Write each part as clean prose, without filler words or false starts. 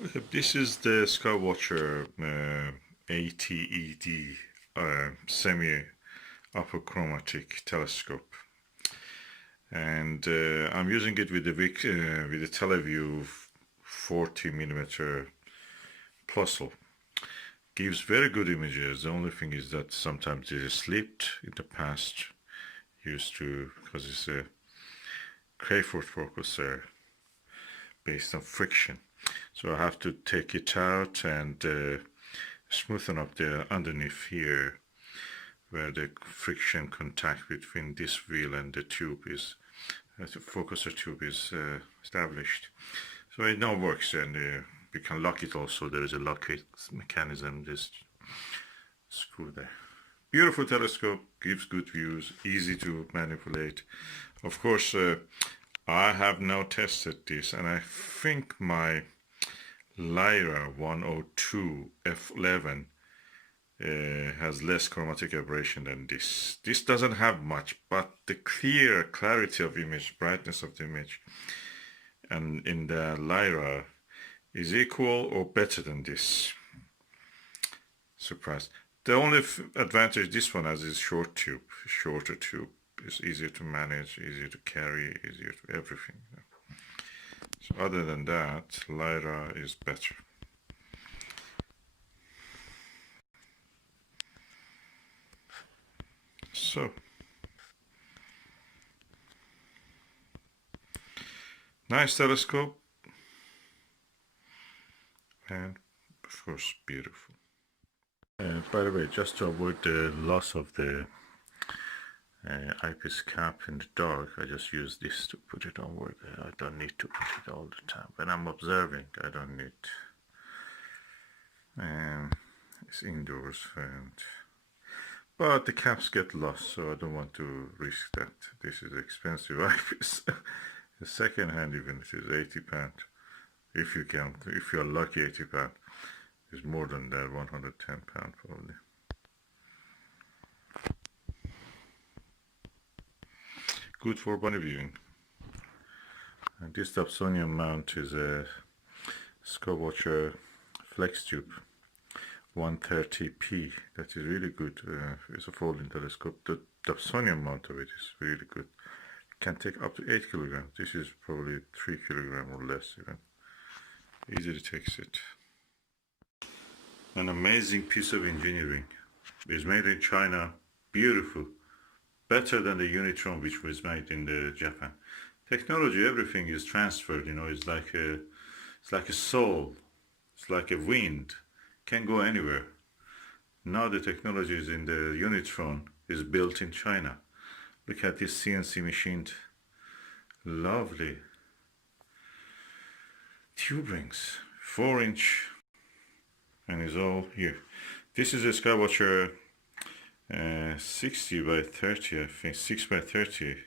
This is the Skywatcher 80 ED semi-apochromatic telescope, and I'm using it with the with the Teleview 40 millimeter Plusle. Gives very good images. The only thing is that sometimes it is slipped in the past, used to because it's a Crayford focuser based on friction. So I have to take it out and smoothen up the underneath here where the friction contact between this wheel and the tube is, the focuser tube is established. So it now works, and you can lock it also. There is a lock mechanism, this screw there. Beautiful telescope, gives good views, easy to manipulate. Of course, I have now tested this, and I think my Lyra 102 f11 has less chromatic aberration than this. This doesn't have much, but the clear clarity of image, brightness of the image, and in the Lyra is equal or better than this. Surprise. The only advantage this one has is shorter tube. It's easier to manage, easier to carry, easier to everything. So other than that, Lyra is better. So, nice telescope, and of course beautiful. By the way, just to avoid the loss of the eyepiece cap in the dark, I just use this to put it onward. I don't need to put it all the time. When I'm observing, I don't need. It's indoors, but the caps get lost, so I don't want to risk that. This is expensive eyepiece. The second hand, even it is £80. If you count, if you're lucky, £80. It's more than that, £110 probably. Good for bunny viewing. And this Dobsonian mount is a Skywatcher flex tube 130p. That is really good. It's a folding telescope. The Dobsonian mount of it is really good. It can take up to 8 kilograms. This is probably 3 kilograms or less even. Easily takes it. An amazing piece of engineering. It's made in China. Beautiful. Better than the Unitron, which was made in Japan. Technology, everything is transferred. You know, it's like a soul. It's like a wind. Can go anywhere. Now the technology is in the Unitron is built in China. Look at this CNC machined, lovely tube rings, 4-inch, and is all here. This is a Skywatcher 60 by 30, I think 6 by 30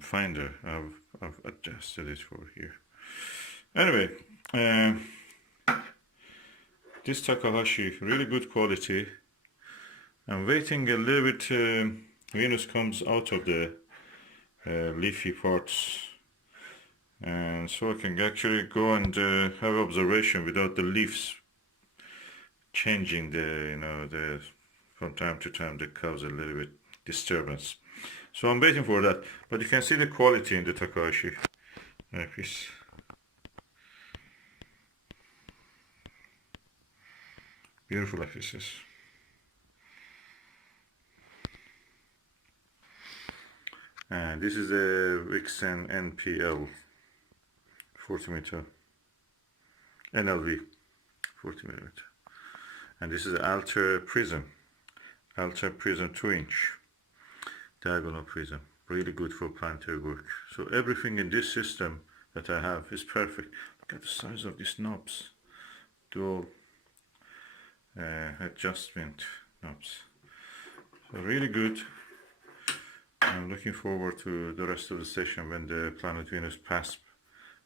finder. I've adjusted it for here. Anyway, this Takahashi, really good quality. I'm waiting a little bit. Venus comes out of the leafy parts, and so I can actually go and have observation without the leaves changing from time to time that cause a little bit disturbance. So I'm waiting for that, but you can see the quality in the Takahashi eyepiece. Beautiful eyepieces. And this is a Vixen NPL 40 meter NLV 40 millimeter. And this is Alter Prism 2-inch diagonal prism, really good for planetary work. So everything in this system that I have is perfect. Look at the size of these knobs, dual adjustment knobs, so really good. I'm looking forward to the rest of the session when the planet Venus passes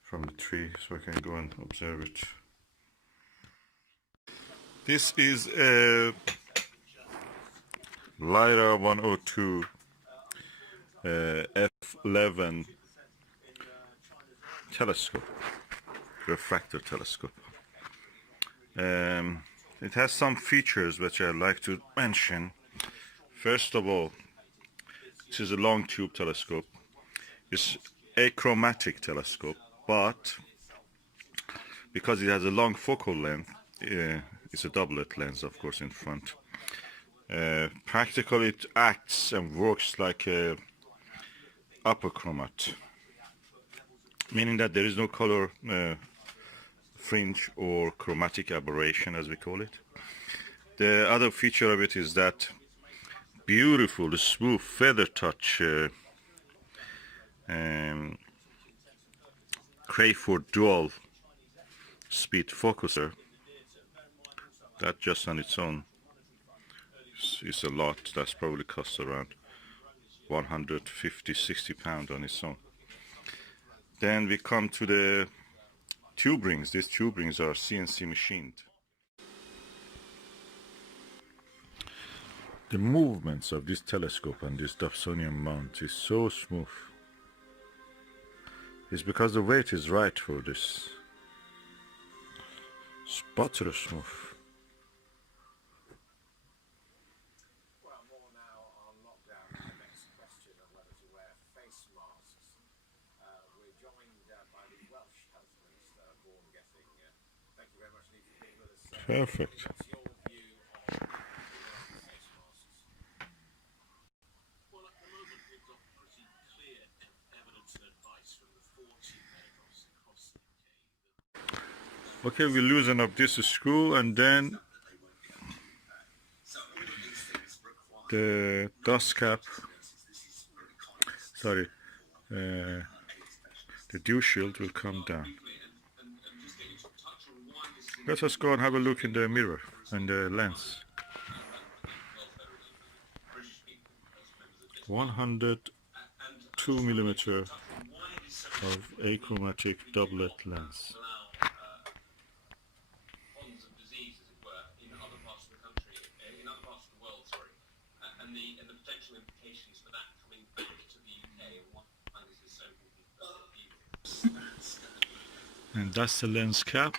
from the tree, so I can go and observe it. This is a Lyra 102 f11 telescope, refractor telescope. It has some features which I'd like to mention. First of all, this is a long tube telescope. It's achromatic telescope, but because it has a long focal length, it's a doublet lens, of course, in front. Practically, it acts and works like a apochromat, meaning that there is no color fringe or chromatic aberration, as we call it. The other feature of it is that beautiful, smooth feather touch Crayford dual speed focuser. That just on its own is a lot. That's probably costs around 150-60 pounds on its own. Then we come to the tube rings. These tube rings are CNC machined. The movements of this telescope and this Dobsonian mount is so smooth. It's because the weight is right for this. It's butter smooth. Well, more now on lockdown. The next question of whether to wear face masks. We're joined by the Welsh Health Minister, Vaughan Gething. Thank you very much indeed for being with us. Perfect. What's your view on face masks? Well, at the moment we've got pretty clear evidence and advice from the 40 medics across the UK. Okay, we loosen up this screw and then the dust cap, the dew shield will come down. Let us go and have a look in the mirror and the lens. 102mm of achromatic doublet lens. And the potential implications for that coming back to the UK and why this is so important. And that's the lens cap.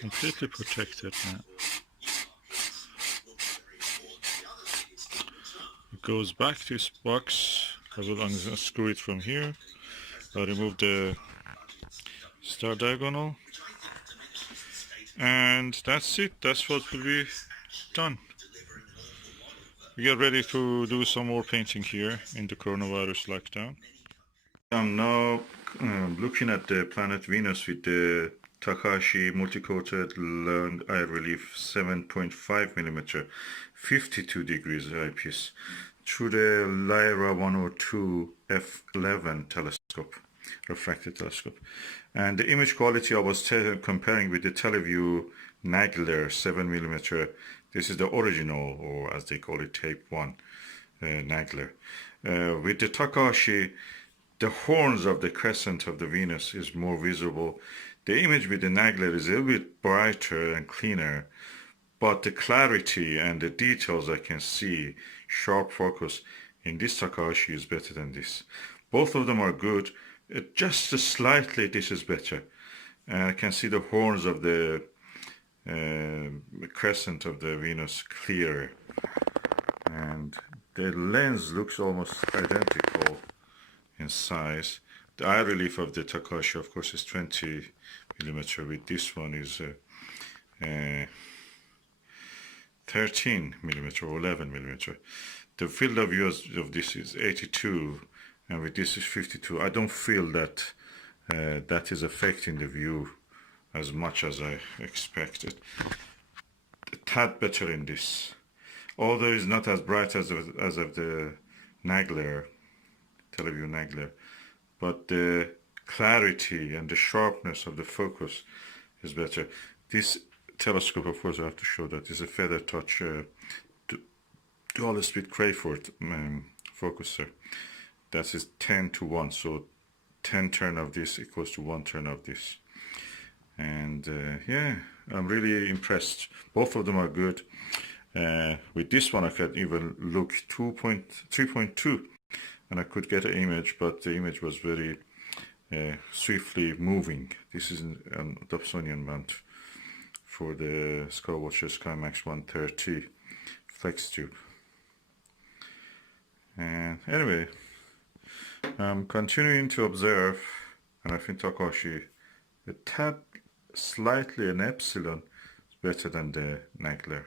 Completely protected now. It goes back to its box. I will unscrew it from here. I'll remove the star diagonal, and that's it. That's what will be done. We get ready to do some more painting here in the coronavirus lockdown. I'm now looking at the planet Venus with the Takahashi multi-coated long eye relief 7.5mm 52 degrees eyepiece through the Lyra 102 f11 telescope, refractor telescope. And the image quality I was comparing with the Teleview Nagler 7mm. This is the original, or as they call it, tape 1 Nagler. With the Takahashi, the horns of the crescent of the Venus is more visible. The image with the Nagler is a little bit brighter and cleaner, but the clarity and the details I can see, sharp focus, in this Takahashi is better than this. Both of them are good. Just slightly this is better. I can see the horns of the crescent of the Venus clearer. And the lens looks almost identical in size. The eye relief of the Takahashi, of course, is 20mm. With this one is 13mm or 11mm. The field of view of this is 82, and with this is 52. I don't feel that that is affecting the view as much as I expected. A tad better in this, although it's not as bright as of the Nagler, Teleview Nagler, but the clarity and the sharpness of the focus is better. This telescope, of course, I have to show that is a feather touch dual speed Crayford focuser. That is 10 to 1, so 10 turn of this equals to 1 turn of this. And yeah, I'm really impressed. Both of them are good. With this one I could even look 3.2 and I could get an image, but the image was very swiftly moving. This is an Dobsonian mount for the Skywatcher SkyMax 130 flex tube. And anyway, I'm continuing to observe, and I think Takashi, a tad slightly an epsilon is better than the Nagler.